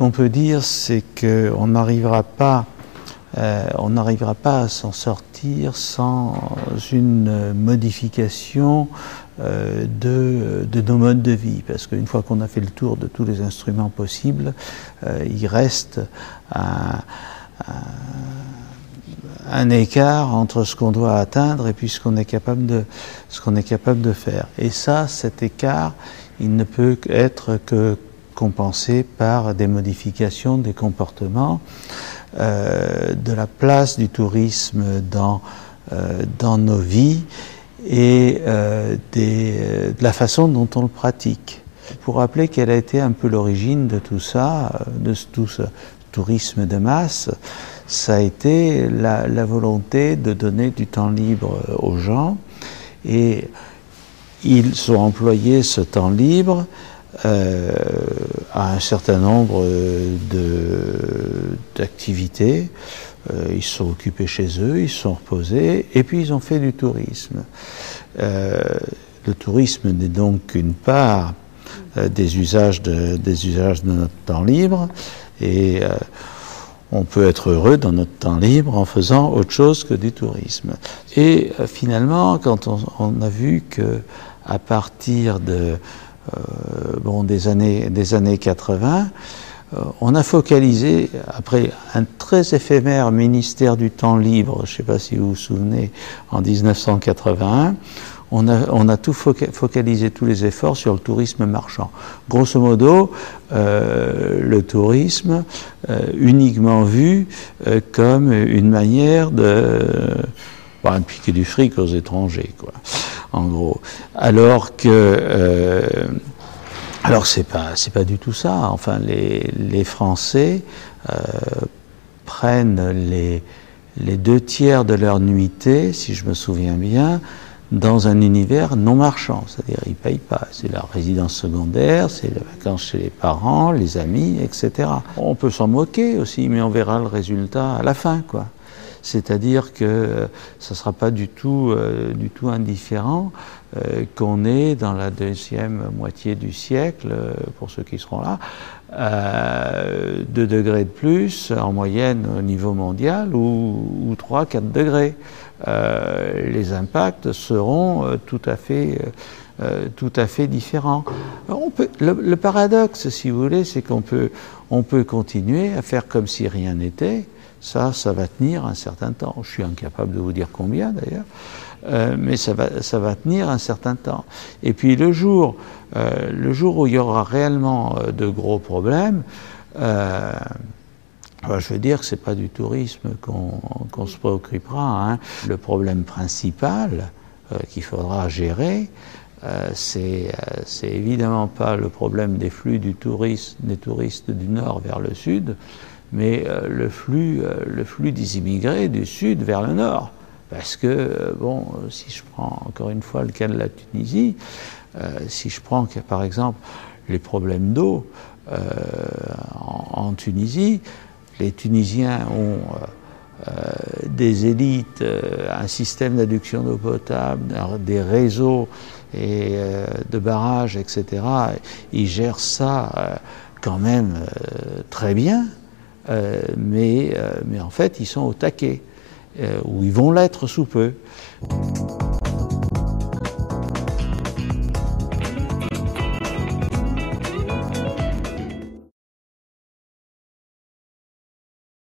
qu'on peut dire, c'est qu'on n'arrivera pas à s'en sortir sans une modification de nos modes de vie. Parce qu'une fois qu'on a fait le tour de tous les instruments possibles, il reste un écart entre ce qu'on doit atteindre et puis ce qu'on est capable de faire. Et ça, cet écart, il ne peut être que compensé par des modifications des comportements, de la place du tourisme dans nos vies et de la façon dont on le pratique. Pour rappeler quelle a été un peu l'origine de tout ça, de tout ce tourisme de masse, ça a été la volonté de donner du temps libre aux gens, et ils ont employé ce temps libre à un certain nombre d'activités. Ils se sont occupés chez eux, ils se sont reposés, et puis ils ont fait du tourisme. Le tourisme n'est donc qu'une part des usages de notre temps libre, et on peut être heureux dans notre temps libre en faisant autre chose que du tourisme. Et finalement, quand on a vu que à partir des années 80, on a focalisé, après un très éphémère ministère du temps libre, je ne sais pas si vous vous souvenez, en 1981, on a tout focalisé tous les efforts sur le tourisme marchand. Grosso modo, le tourisme uniquement vu comme une manière de piquer du fric aux étrangers, quoi, en gros. Alors c'est pas du tout ça. Enfin, les Français prennent les 2/3 de leur nuitée, si je me souviens bien, dans un univers non marchand, c'est-à-dire ils ne payent pas. C'est la résidence secondaire, c'est les vacances chez les parents, les amis, etc. On peut s'en moquer aussi, mais on verra le résultat à la fin, quoi. C'est-à-dire que ça ne sera pas du tout indifférent qu'on ait dans la deuxième moitié du siècle, pour ceux qui seront là, 2 degrés de plus en moyenne au niveau mondial, ou 3-4 degrés. Les impacts seront tout à fait différents. Le paradoxe, si vous voulez, c'est qu'on peut continuer à faire comme si rien n'était. Ça va tenir un certain temps. Je suis incapable de vous dire combien d'ailleurs, mais ça va tenir un certain temps. Et puis le jour où il y aura réellement de gros problèmes, je veux dire que ce n'est pas du tourisme qu'on se préoccupera, hein. Le problème principal qu'il faudra gérer, c'est évidemment pas le problème des flux des touristes du nord vers le sud, mais le flux des immigrés du sud vers le nord. Parce que, si je prends encore une fois le cas de la Tunisie, si je prends par exemple les problèmes d'eau en Tunisie, les Tunisiens ont des élites, un système d'adduction d'eau potable, des réseaux et de barrages, etc. Ils gèrent ça quand même très bien. Mais en fait, ils sont au taquet, ou ils vont l'être sous peu.